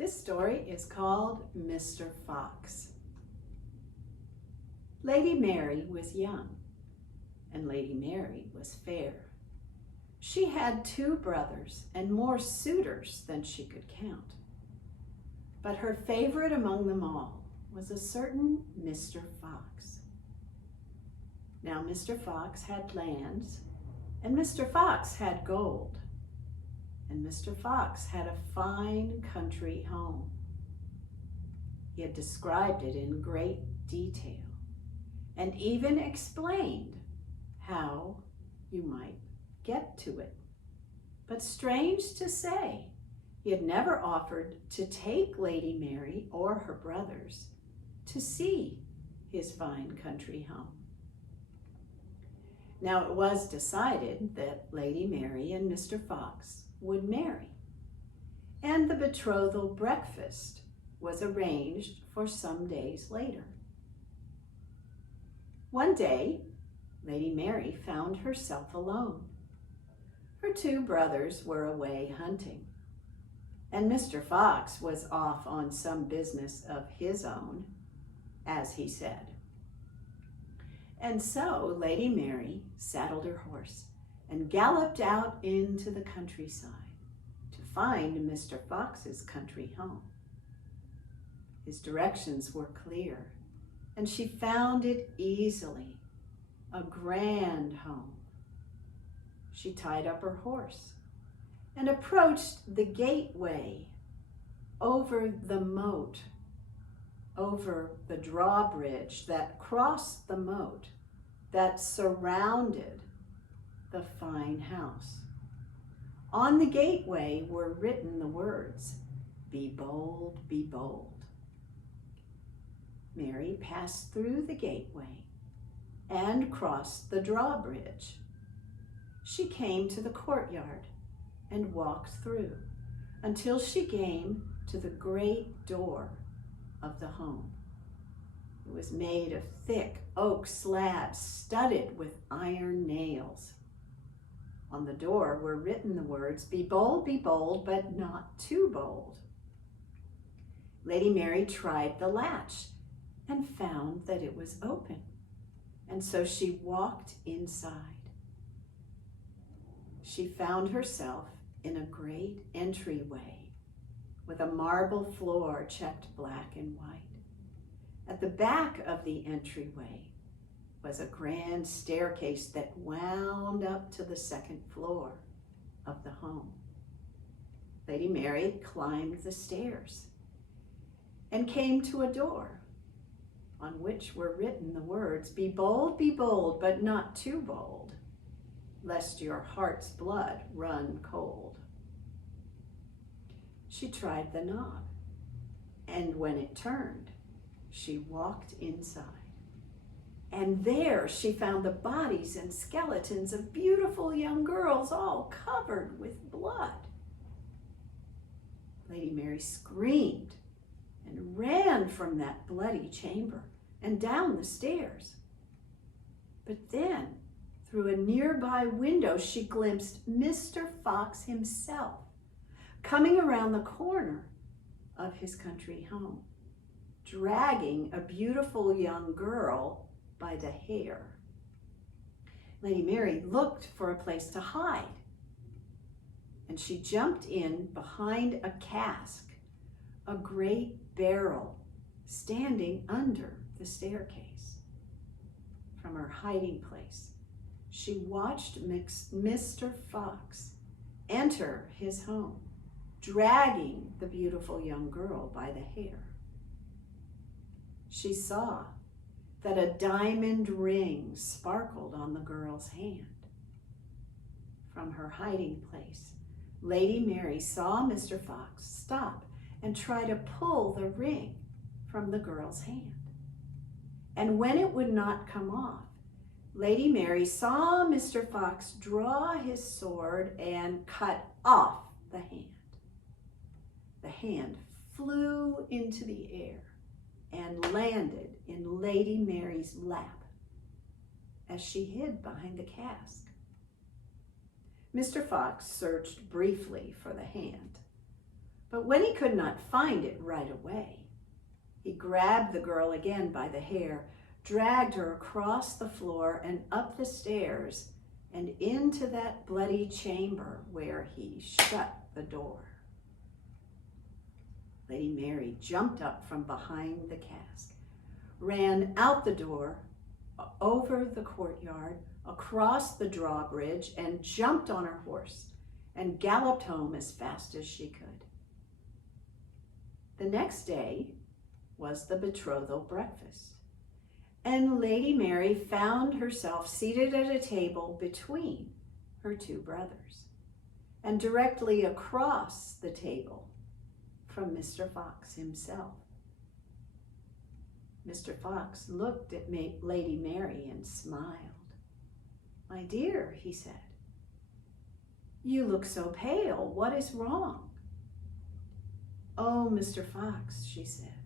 This story is called Mr. Fox. Lady Mary was young, and Lady Mary was fair. She had 2 brothers and more suitors than she could count. But her favorite among them all was a certain Mr. Fox. Now Mr. Fox had lands, and Mr. Fox had gold, and Mr. Fox had a fine country home. He had described it in great detail and even explained how you might get to it. But strange to say, he had never offered to take Lady Mary or her brothers to see his fine country home. Now it was decided that Lady Mary and Mr. Fox would marry, and the betrothal breakfast was arranged for some days later. One day, Lady Mary found herself alone. Her 2 brothers were away hunting, and Mr. Fox was off on some business of his own, as he said. And so Lady Mary saddled her horse and galloped out into the countryside to find Mr. Fox's country home. His directions were clear, and she found it easily, a grand home. She tied up her horse and approached the gateway over the moat, over the drawbridge that crossed the moat that surrounded the fine house. On the gateway were written the words, "Be bold, be bold." Mary passed through the gateway and crossed the drawbridge. She came to the courtyard and walked through until she came to the great door of the home. It was made of thick oak slabs studded with iron nails. On the door were written the words, be bold, but not too bold." Lady Mary tried the latch and found that it was open, and so she walked inside. She found herself in a great entryway with a marble floor checked black and white. At the back of the entryway was a grand staircase that wound up to the 2nd floor of the home. Lady Mary climbed the stairs and came to a door on which were written the words, be bold, but not too bold, lest your heart's blood run cold." She tried the knob, and when it turned, she walked inside. And there she found the bodies and skeletons of beautiful young girls, all covered with blood. Lady Mary screamed and ran from that bloody chamber and down the stairs. But then, through a nearby window, she glimpsed Mr. Fox himself coming around the corner of his country home, dragging a beautiful young girl by the hair. Lady Mary looked for a place to hide, and she jumped in behind a cask, a great barrel standing under the staircase. From her hiding place, she watched Mr. Fox enter his home, dragging the beautiful young girl by the hair. She saw that a diamond ring sparkled on the girl's hand. From her hiding place, Lady Mary saw Mr. Fox stop and try to pull the ring from the girl's hand. And when it would not come off, Lady Mary saw Mr. Fox draw his sword and cut off the hand. The hand flew into the air and landed in Lady Mary's lap as she hid behind the cask. Mr. Fox searched briefly for the hand, But when he could not find it right away, he grabbed the girl again by the hair, dragged her across the floor and up the stairs and into that bloody chamber where he shut the door. Lady Mary jumped up from behind the cask, ran out the door, over the courtyard, across the drawbridge, and jumped on her horse and galloped home as fast as she could. The next day was the betrothal breakfast, and Lady Mary found herself seated at a table between her two brothers, and directly across the table from Mr. Fox himself. Mr. Fox looked at Lady Mary and smiled. "My dear," he said, "you look so pale. What is wrong?" "Oh, Mr. Fox," she said,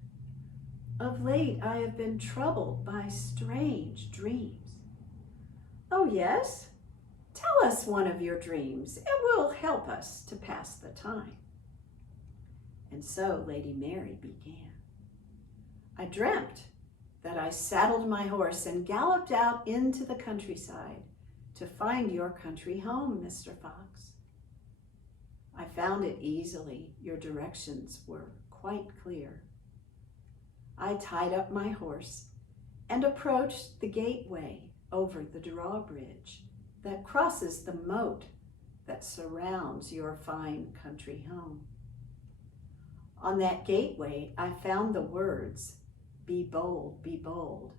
"of late I have been troubled by strange dreams." "Oh, yes? Tell us one of your dreams. It will help us to pass the time." And so Lady Mary began. "I dreamt that I saddled my horse and galloped out into the countryside to find your country home, Mr. Fox. I found it easily. Your directions were quite clear. I tied up my horse and approached the gateway over the drawbridge that crosses the moat that surrounds your fine country home. On that gateway, I found the words, 'Be bold, be bold.'"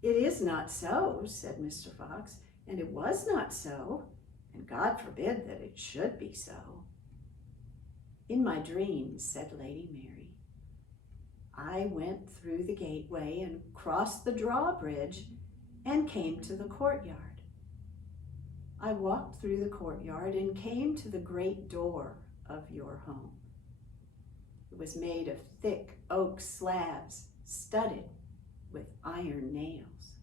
"It is not so," said Mr. Fox, "and it was not so, and God forbid that it should be so." "In my dreams," said Lady Mary, "I went through the gateway and crossed the drawbridge and came to the courtyard. I walked through the courtyard and came to the great door of your home. It was made of thick oak slabs studded with iron nails.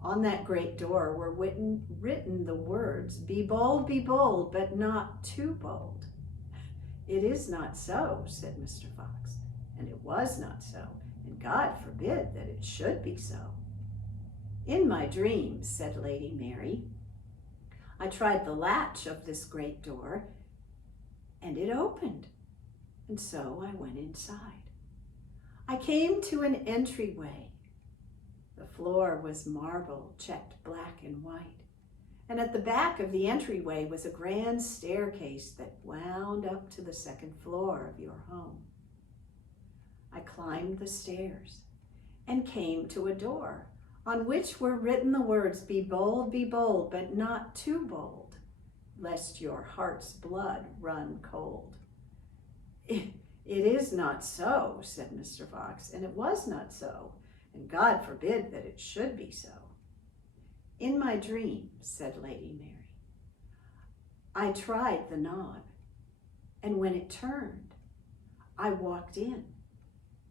On that great door were written the words, 'Be bold, but not too bold.' It is not so," said Mr. Fox, "and it was not so, and God forbid that it should be so." "In my dreams," said Lady Mary, "I tried the latch of this great door, and it opened. And so I went inside. I came to an entryway. The floor was marble, checked black and white. And at the back of the entryway was a grand staircase that wound up to the second floor of your home. I climbed the stairs and came to a door on which were written the words, 'Be bold, but not too bold, lest your heart's blood run cold.' It is not so," said Mr. Fox, "and it was not so, and God forbid that it should be so." "In my dream," said Lady Mary, "I tried the knob, and when it turned, I walked in,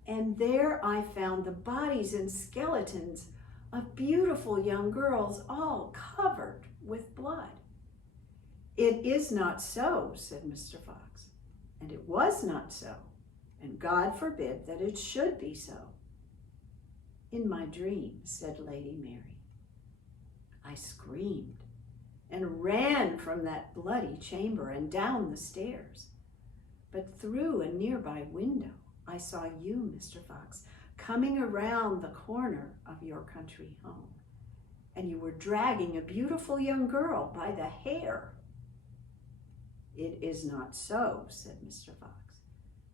and there I found the bodies and skeletons of beautiful young girls, all covered with blood." "It is not so," said Mr. Fox, "and it was not so, and God forbid that it should be so." "In my dream," said Lady Mary, "I screamed and ran from that bloody chamber and down the stairs. But through a nearby window, I saw you, Mr. Fox, coming around the corner of your country home, and you were dragging a beautiful young girl by the hair." "It is not so," said Mr. Fox,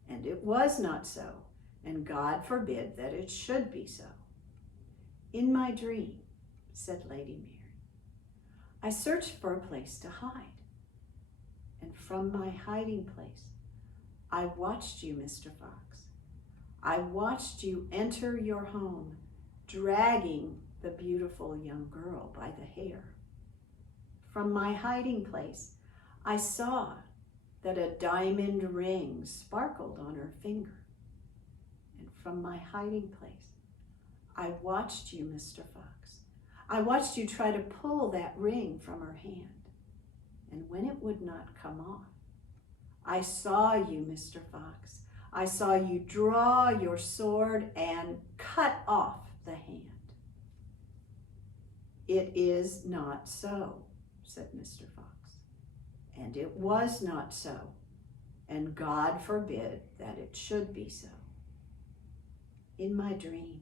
"and it was not so, and God forbid that it should be so." "In my dream," said Lady Mary, "I searched for a place to hide, and from my hiding place, I watched you, Mr. Fox. I watched you enter your home, dragging the beautiful young girl by the hair. From my hiding place, I saw that a diamond ring sparkled on her finger. And from my hiding place, I watched you, Mr. Fox. I watched you try to pull that ring from her hand. And when it would not come off, I saw you, Mr. Fox. I saw you draw your sword and cut off the hand. It is not so, said Mr. Fox. And it was not so, and God forbid that it should be so. In my dream,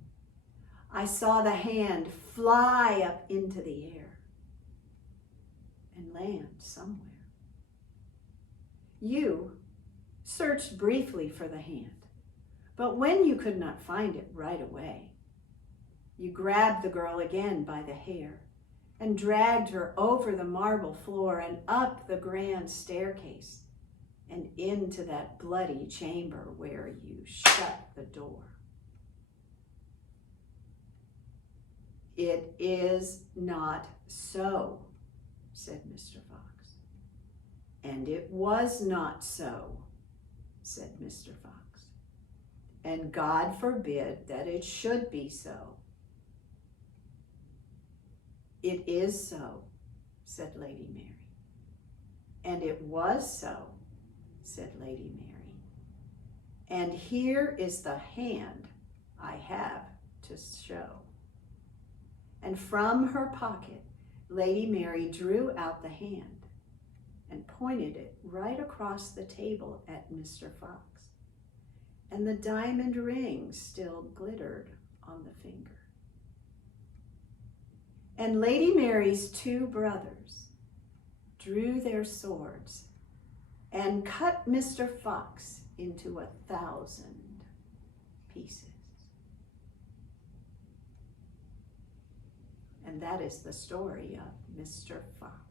I saw the hand fly up into the air and land somewhere. You searched briefly for the hand, but when you could not find it right away, you grabbed the girl again by the hair and dragged her over the marble floor and up the grand staircase and into that bloody chamber where you shut the door. It is not so, said Mr. Fox. And it was not so, said Mr. Fox. And God forbid that it should be so. It is so, said Lady Mary. And it was so, said Lady Mary. And here is the hand I have to show. And from her pocket, Lady Mary drew out the hand and pointed it right across the table at Mr. Fox. And the diamond ring still glittered on the finger. And Lady Mary's two brothers drew their swords and cut Mr. Fox into 1,000 pieces. And that is the story of Mr. Fox.